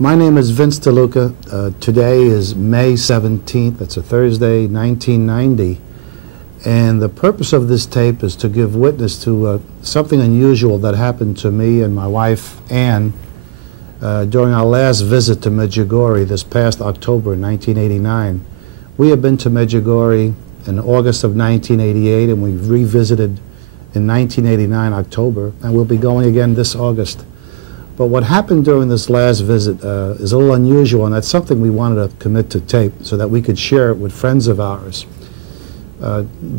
My name is Vince DeLuca. Today is May 17th. It's a Thursday, 1990. And the purpose of this tape is to give witness to something unusual that happened to me and my wife, Ann, during our last visit to Medjugorje this past October 1989. We had been to Medjugorje in August of 1988, and we revisited in 1989 October, and we'll be going again this August. But what happened during this last visit is a little unusual, and that's something we wanted to commit to tape so that we could share it with friends of ours.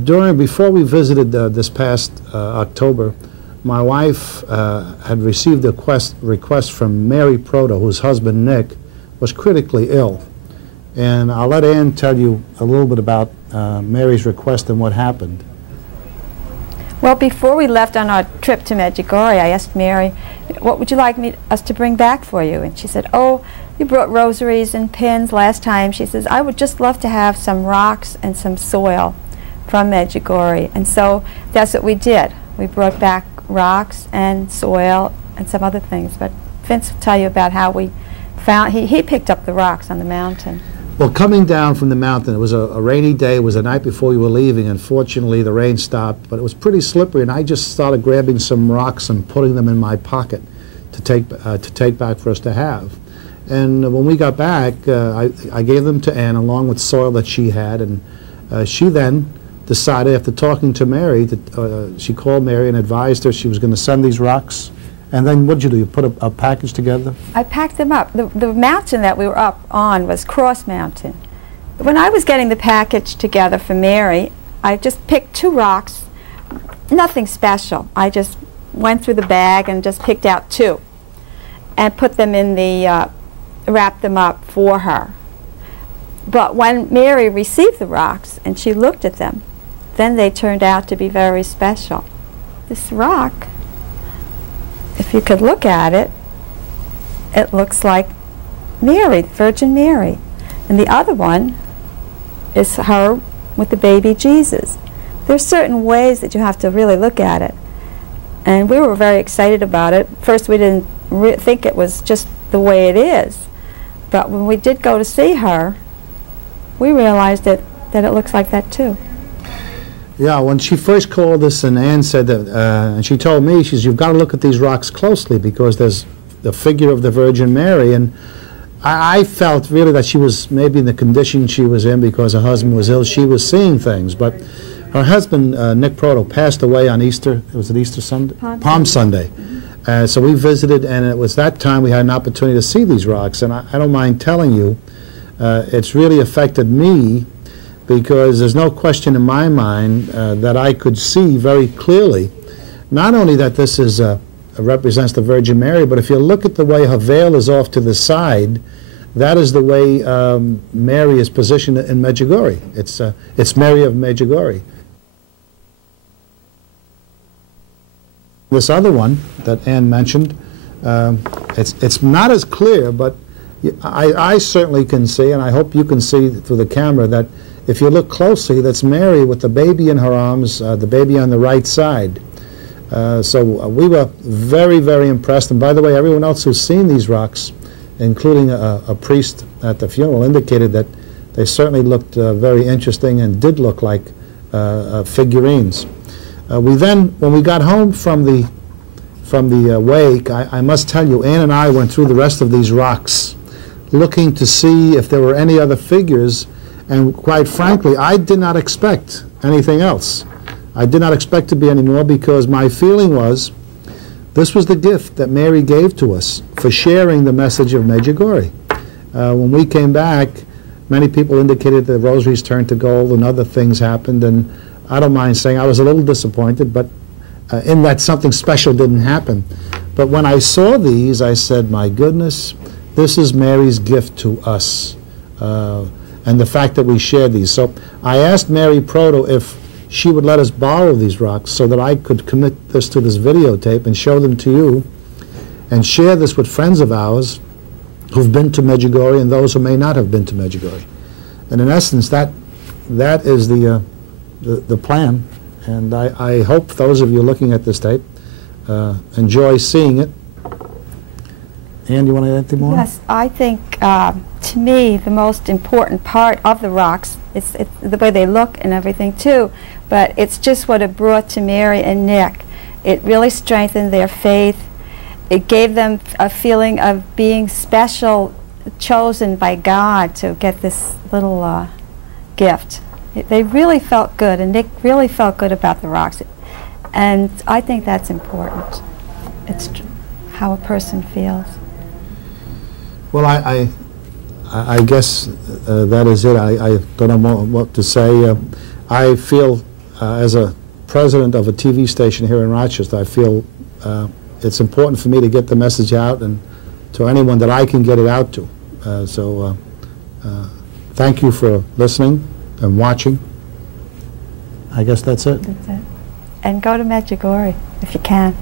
Before we visited this past October, my wife had received a request from Mary Proto, whose husband Nick was critically ill. And I'll let Ann tell you a little bit about Mary's request and what happened. Well, before we left on our trip to Medjugorje, I asked Mary, what would you like us to bring back for you? And she said, oh, you brought rosaries and pins last time. She says, I would just love to have some rocks and some soil from Medjugorje. And so that's what we did. We brought back rocks and soil and some other things. But Vince will tell you about how we found, he picked up the rocks on the mountain. Well, coming down from the mountain, it was a rainy day. It was the night before we were leaving, and fortunately the rain stopped, but it was pretty slippery, and I just started grabbing some rocks and putting them in my pocket to take back for us to have. And when we got back, I gave them to Ann along with soil that she had, and she then decided, after talking to Mary, that she called Mary and advised her she was going to send these rocks. And then what did you do? You put a package together? I packed them up. The mountain that we were up on was Cross Mountain. When I was getting the package together for Mary, I just picked 2 rocks, nothing special. I just went through the bag and just picked out 2 and put them in the, wrapped them up for her. But when Mary received the rocks and she looked at them, then they turned out to be very special. This rock, if you could look at it, it looks like Mary, Virgin Mary. And the other one is her with the baby Jesus. There's certain ways that you have to really look at it. And we were very excited about it. First, we didn't think it was just the way it is. But when we did go to see her, we realized that it looks like that too. Yeah, when she first called us and Ann said that, and she told me, she says, you've got to look at these rocks closely because there's the figure of the Virgin Mary. And I felt really that she was maybe in the condition she was in because her husband was ill. She was seeing things. But her husband, Nick Proto, passed away on Easter. Was it Easter Sunday? Palm Sunday. So we visited, and it was that time we had an opportunity to see these rocks. And I don't mind telling you, it's really affected me, because there's no question in my mind that I could see very clearly, not only that this is represents the Virgin Mary, but if you look at the way her veil is off to the side, that is the way Mary is positioned in Medjugorje. It's Mary of Medjugorje. This other one that Ann mentioned, it's not as clear, but I certainly can see, and I hope you can see through the camera, that if you look closely, that's Mary with the baby in her arms, the baby on the right side. So we were very, very impressed. And by the way, everyone else who's seen these rocks, including a priest at the funeral, indicated that they certainly looked very interesting and did look like figurines. We then, when we got home from the wake, I must tell you, Ann and I went through the rest of these rocks, looking to see if there were any other figures. And quite frankly, I did not expect anything else. I did not expect to be any more, because my feeling was this was the gift that Mary gave to us for sharing the message of Medjugorje. When we came back, many people indicated the rosaries turned to gold and other things happened, and I don't mind saying I was a little disappointed, but in that something special didn't happen. But when I saw these, I said, my goodness, this is Mary's gift to us. And the fact that we shared these. So I asked Mary Proto if she would let us borrow these rocks so that I could commit this to this videotape and show them to you and share this with friends of ours who've been to Medjugorje and those who may not have been to Medjugorje. And in essence, that is the plan. And I hope those of you looking at this tape enjoy seeing it. Ann, you want to add anything more? Yes, I think to me the most important part of the rocks is the way they look and everything too, but it's just what it brought to Mary and Nick. It really strengthened their faith. It gave them a feeling of being special, chosen by God to get this little gift. They really felt good, and Nick really felt good about the rocks. And I think that's important. It's how a person feels. Well, I guess that is it. I don't know what to say. I feel, as a president of a TV station here in Rochester, I feel it's important for me to get the message out and to anyone that I can get it out to. So thank you for listening and watching. I guess that's it. That's it. And go to Medjugorje if you can.